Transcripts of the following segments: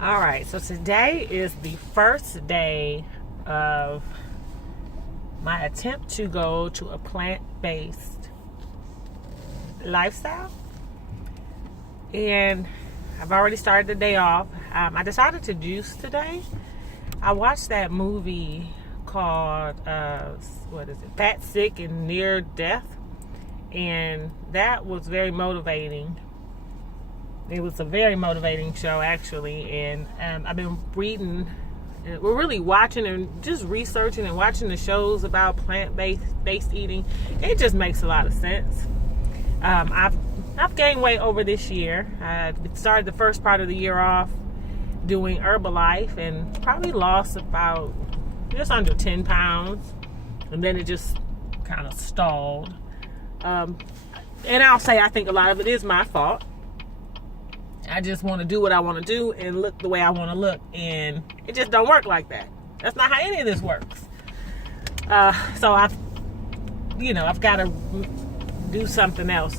All right, so today is the first day of my attempt to go to a plant-based lifestyle. And I've already started the day off. I decided to juice today. I watched that movie called, Fat, Sick, and Near Death. And that was very motivating. It was a very motivating show, actually, and I've been reading, we're really watching and just researching and watching the shows about plant-based eating. It just makes a lot of sense. I've gained weight over this year. I started the first part of the year off doing Herbalife and probably lost about just under 10 pounds, and then it just kind of stalled. And I'll say I think a lot of it is my fault. I just want to do what I want to do and look the way I want to look, and it just don't work like that. That's not how any of this works. So I've got to do something else.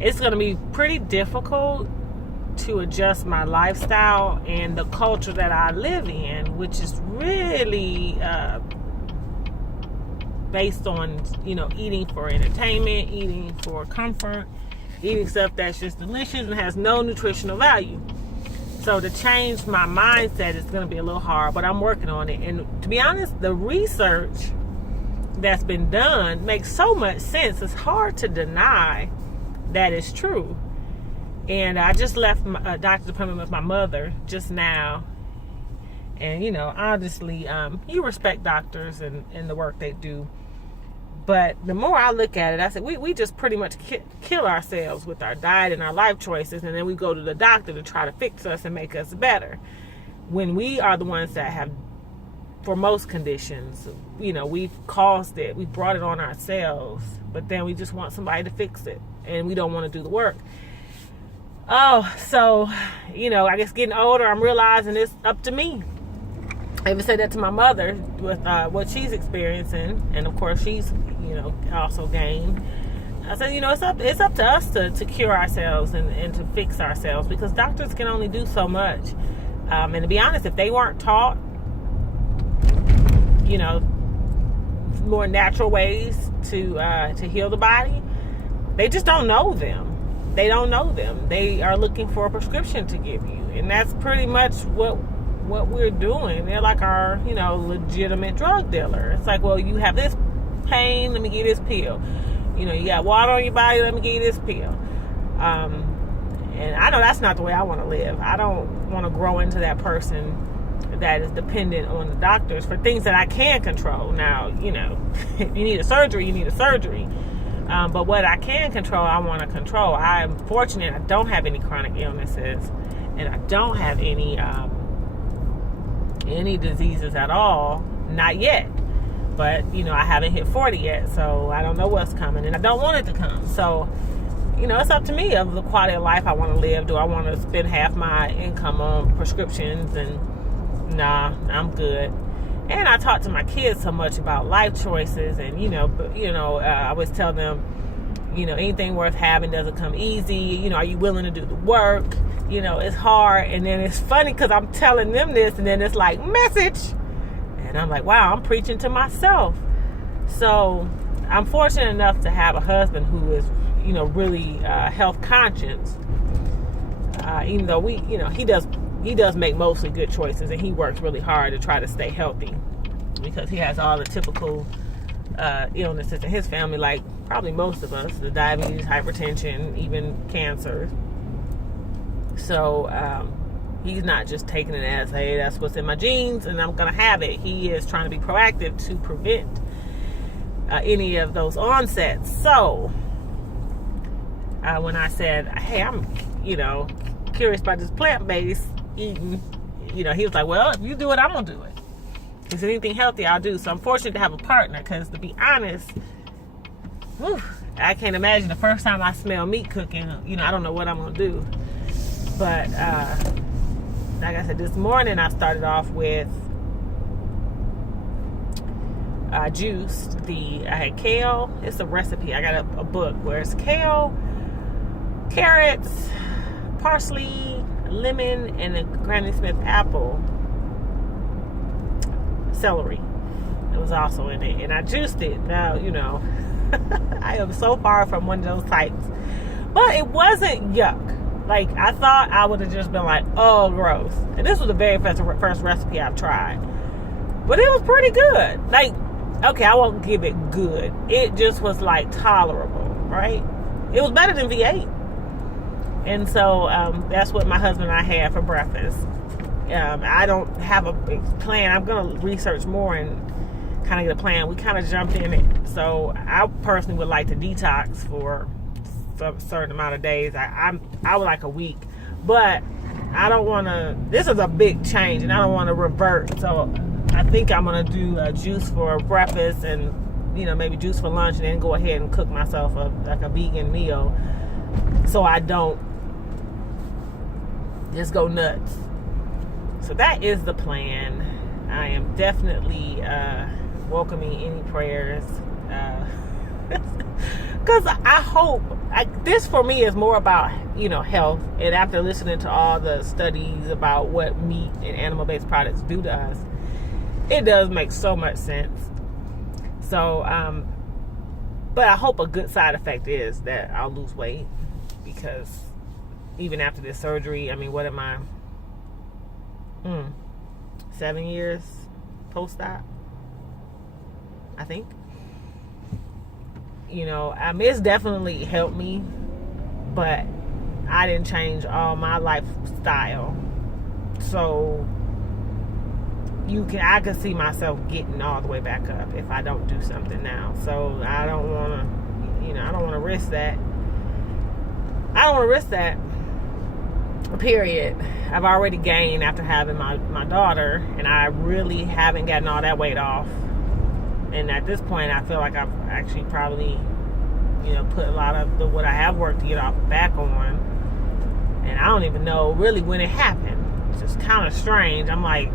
It's going to be pretty difficult to adjust my lifestyle and the culture that I live in, which is really based on eating for entertainment, eating for comfort, eating stuff that's just delicious and has no nutritional value. So to change my mindset is going to be a little hard, but I'm working on it. And to be honest, the research that's been done makes so much sense. It's hard to deny that it's true. And I just left a doctor's appointment with my mother just now. And, honestly, you respect doctors and the work they do. But the more I look at it, I said, we just pretty much kill ourselves with our diet and our life choices, and then we go to the doctor to try to fix us and make us better. When we are the ones that have, for most conditions, we've caused it, we brought it on ourselves, but then we just want somebody to fix it, and we don't want to do the work. So, I guess getting older, I'm realizing it's up to me. I even said that to my mother with what she's experiencing, and of course she's also gained. I said, it's up to us to cure ourselves and to fix ourselves, because doctors can only do so much. And to be honest, if they weren't taught more natural ways to heal the body, they just don't know them. They don't know them. They are looking for a prescription to give you, and that's pretty much what we're doing. They're like our, legitimate drug dealer. It's like, well, you have this pain, let me give you this pill. You got water on your body, let me give you this pill. And I know that's not the way I want to live. I don't want to grow into that person that is dependent on the doctors for things that I can control. Now, if you need a surgery, you need a surgery. But what I can control, I want to control. I'm fortunate I don't have any chronic illnesses, and I don't have any diseases at all, not yet. But I haven't hit 40 yet, so I don't know what's coming, and I don't want it to come. So it's up to me of the quality of life I want to live. Do I want to spend half my income on prescriptions? And nah, I'm good. And I talk to my kids so much about life choices, and I always tell them, anything worth having doesn't come easy. Are you willing to do the work? It's hard. And then it's funny because I'm telling them this, and then it's like, message. And I'm like, wow, I'm preaching to myself. So I'm fortunate enough to have a husband who is, really health conscious. Even though he does make mostly good choices, and he works really hard to try to stay healthy, because he has all the typical illnesses in his family, like probably most of us, the diabetes, hypertension, even cancer. So he's not just taking it as, hey, that's what's in my genes and I'm going to have it. He is trying to be proactive to prevent any of those onsets. So when I said, hey, I'm, curious about this plant-based eating, he was like, well, if you do it, I'm going to do it. If there's anything healthy, I'll do. So I'm fortunate to have a partner, because to be honest, I can't imagine the first time I smell meat cooking, I don't know what I'm going to do. But like I said, this morning I started off with juice. I had kale. It's a recipe. I got a book where it's kale, carrots, parsley, lemon, and a Granny Smith apple. Celery. It was also in it. And I juiced it. Now, I am so far from one of those types. But it wasn't yuck. Like, I thought I would have just been like, oh, gross. And this was the very first recipe I've tried. But it was pretty good. Like, okay, I won't give it good. It just was, like, tolerable, right? It was better than V8. And so that's what my husband and I had for breakfast. I don't have a big plan. I'm going to research more and kind of get a plan. We kind of jumped in it. So I personally would like to detox for a certain amount of days. I would like a week. But I don't want to... This is a big change, and I don't want to revert. So I think I'm going to do a juice for breakfast and, maybe juice for lunch, and then go ahead and cook myself a vegan meal so I don't just go nuts. So that is the plan. I am definitely welcoming any prayers. Because I hope, this for me is more about, health. And after listening to all the studies about what meat and animal-based products do to us, it does make so much sense. So, but I hope a good side effect is that I'll lose weight. Because even after this surgery, what am I... 7 years post-op, I think. It's definitely helped me, but I didn't change all my lifestyle. So I can see myself getting all the way back up if I don't do something now. So I don't want to, I don't want to risk that. I don't want to risk that. Period. I've already gained after having my daughter, and I really haven't gotten all that weight off. And at this point, I feel like I've actually probably, put a lot of what I have worked to get off back on. And I don't even know really when it happened. It's just kind of strange. I'm like,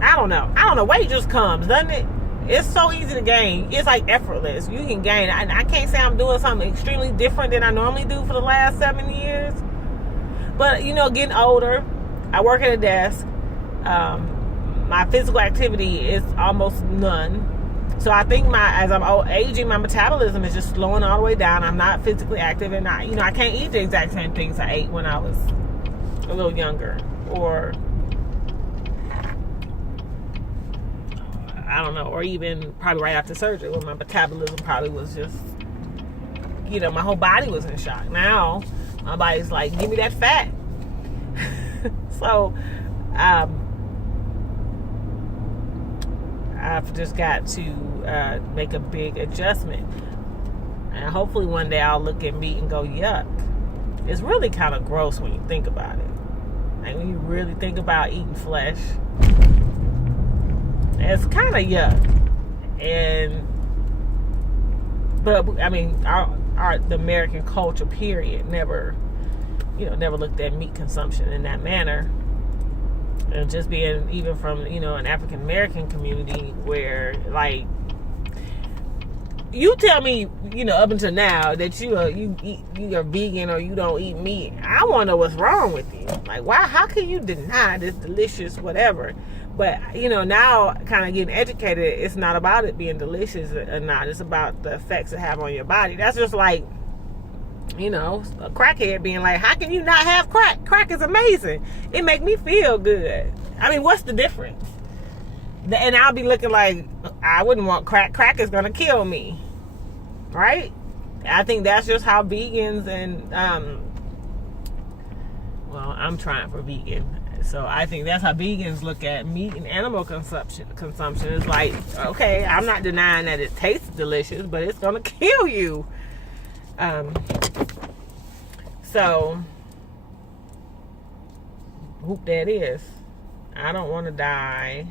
I don't know. Weight just comes, doesn't it? It's so easy to gain. It's like effortless. You can gain. I can't say I'm doing something extremely different than I normally do for the last 7 years. But, getting older, I work at a desk. My physical activity is almost none. So I think as I'm aging, my metabolism is just slowing all the way down. I'm not physically active, and I can't eat the exact same things I ate when I was a little younger. Or, I don't know, or even probably right after surgery when my metabolism probably was just, my whole body was in shock. Now, my body's like, give me that fat. So, I've just got to make a big adjustment. And hopefully one day I'll look at meat and go, yuck. It's really kind of gross when you think about it. Like, when you really think about eating flesh, it's kind of yuck. But the American culture, period, never looked at meat consumption in that manner. And just being even from, an African American community where, like, you tell me, up until now that you are vegan or you don't eat meat, I want to know what's wrong with you. Like, why? How can you deny this delicious whatever? But, now kind of getting educated, it's not about it being delicious or not. It's about the effects it have on your body. That's just like, a crackhead being like, how can you not have crack? Crack is amazing. It make me feel good. What's the difference? And I'll be looking like, I wouldn't want crack. Crack is going to kill me. Right? I think that's just how vegans and, I'm trying for vegan. So I think that's how vegans look at meat and animal consumption. It's like, okay, I'm not denying that it tastes delicious, but it's going to kill you. So whoop that is. I don't want to die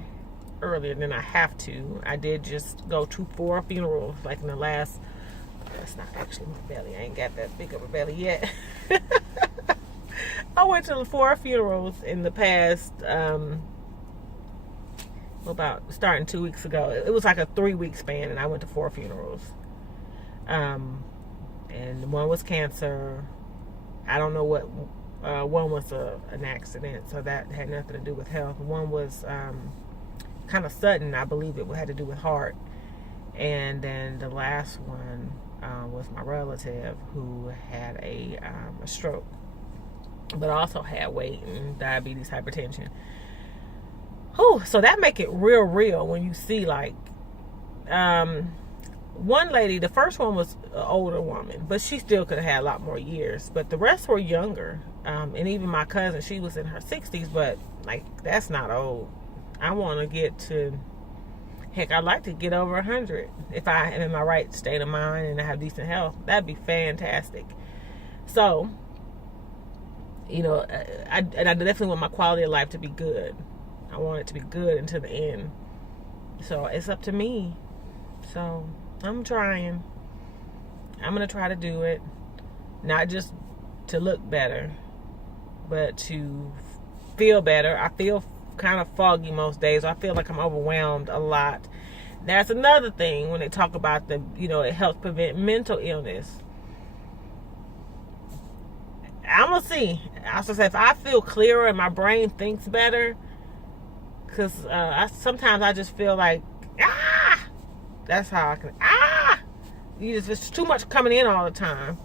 earlier than I have to. I did just go to 4 funerals, like in the last... That's not actually my belly. I ain't got that big of a belly yet. I went to 4 funerals in the past, about starting 2 weeks ago. It was like a 3-week span, and I went to 4 funerals. And one was cancer. I don't know what One was an accident, so that had nothing to do with health. One was kind of sudden. I believe it had to do with heart. And then the last one was my relative who had a stroke, but also had weight and diabetes, hypertension. Whew, so that make it real when you see like one lady. The first one was an older woman, but she still could have had a lot more years. But the rest were younger, and even my cousin, she was in her 60s, but like that's not old. I want to get to, heck, I'd like to get over 100 if I am in my right state of mind and I have decent health. That'd be fantastic. So, you know, I definitely want my quality of life to be good. I want it to be good until the end. So it's up to me. So I'm trying. I'm going to try to do it. Not just to look better, but to feel better. I feel kind of foggy most days. I feel like I'm overwhelmed a lot. That's another thing when they talk about it helps prevent mental illness. I'm going to see. I was going to say, if I feel clearer and my brain thinks better, because sometimes I just feel like, that's how I can, it's too much coming in all the time.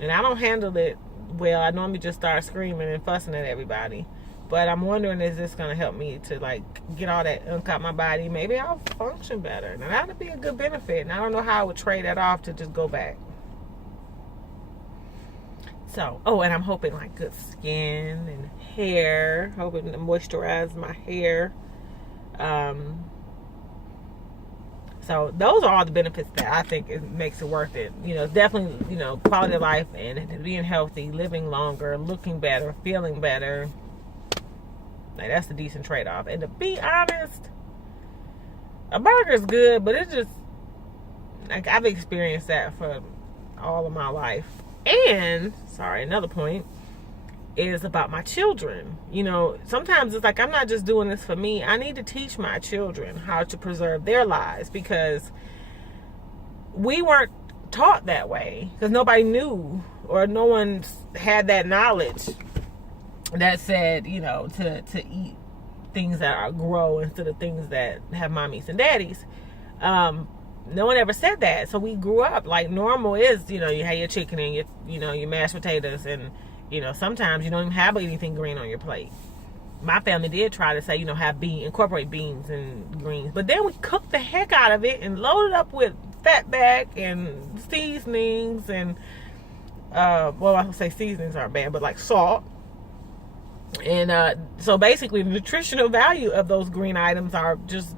And I don't handle it well. I normally just start screaming and fussing at everybody. But I'm wondering, is this going to help me to like get all that unk out my body? Maybe I'll function better. Now that would be a good benefit. And I don't know how I would trade that off to just go back. So, and I'm hoping like good skin and hair. Hoping to moisturize my hair. So those are all the benefits that I think makes it worth it. Definitely, quality of life and being healthy, living longer, looking better, feeling better. Like that's a decent trade-off. And to be honest, a burger's good, but it's just like I've experienced that for all of my life. And another point is about my children. Sometimes it's like I'm not just doing this for me. I need to teach my children how to preserve their lives, because we weren't taught that way, because nobody knew, or no one had that knowledge that said, to eat things that grow instead of things that have mommies and daddies. No one ever said that. So we grew up like normal is, you have your chicken and your mashed potatoes, and sometimes you don't even have anything green on your plate. My family did try to say, incorporate beans and greens, but then we cooked the heck out of it and loaded up with fatback and seasonings and I would say seasonings aren't bad, but like salt. And so basically the nutritional value of those green items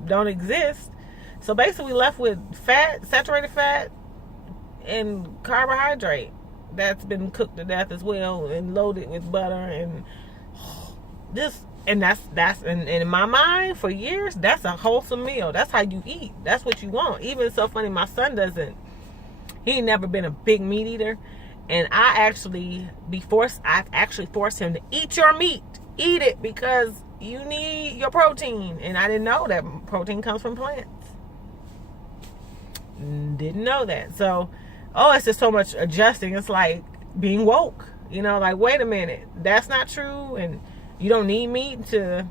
don't exist. So basically left with fat, saturated fat, and carbohydrate that's been cooked to death as well and loaded with butter and that's in my mind for years, that's a wholesome meal. That's how you eat. That's what you want. Even so funny, my son he ain't never been a big meat eater. And I've actually forced him to eat your meat. Eat it, because you need your protein. And I didn't know that protein comes from plants. Didn't know that. So, it's just so much adjusting. It's like being woke. Like, wait a minute. That's not true. And you don't need meat to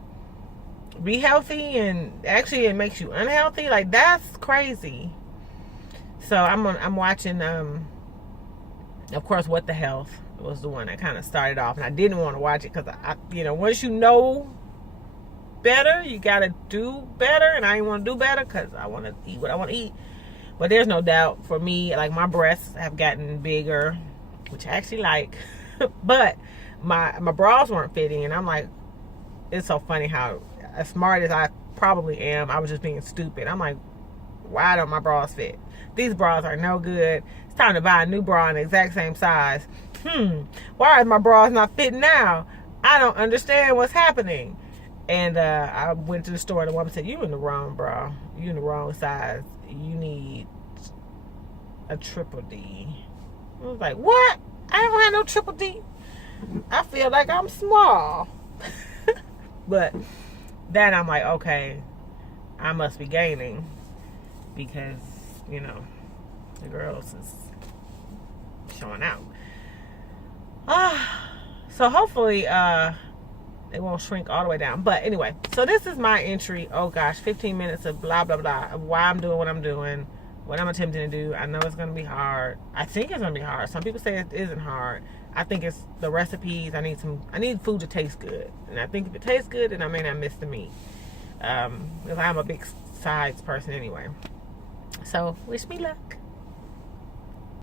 be healthy. And actually, it makes you unhealthy. Like, that's crazy. So, I'm watching... Of course, What the Health was the one that kind of started off, and I didn't want to watch it because once you know better, you gotta do better, and I didn't want to do better because I want to eat what I want to eat. But there's no doubt for me, like my breasts have gotten bigger, which I actually like, but my bras weren't fitting, and I'm like, it's so funny how, as smart as I probably am, I was just being stupid. I'm like, why don't my bras fit? These bras are no good. It's time to buy a new bra in the exact same size. Why is my bras not fitting now? I don't understand what's happening. And I went to the store and the woman said, you in the wrong bra. You in the wrong size. You need a triple D. I was like, what? I don't have no triple D. I feel like I'm small. But then I'm like, okay, I must be gaining, because the girls is showing out. So hopefully it won't shrink all the way down. But anyway, so this is my entry. Oh gosh, 15 minutes of blah blah blah of why I'm doing what I'm doing, what I'm attempting to do. I know it's gonna be hard. I think it's gonna be hard. Some people say it isn't hard. I think it's the recipes. I need food to taste good, and I think if it tastes good, then I may not miss the meat. Because I'm a big sides person anyway. So wish me luck.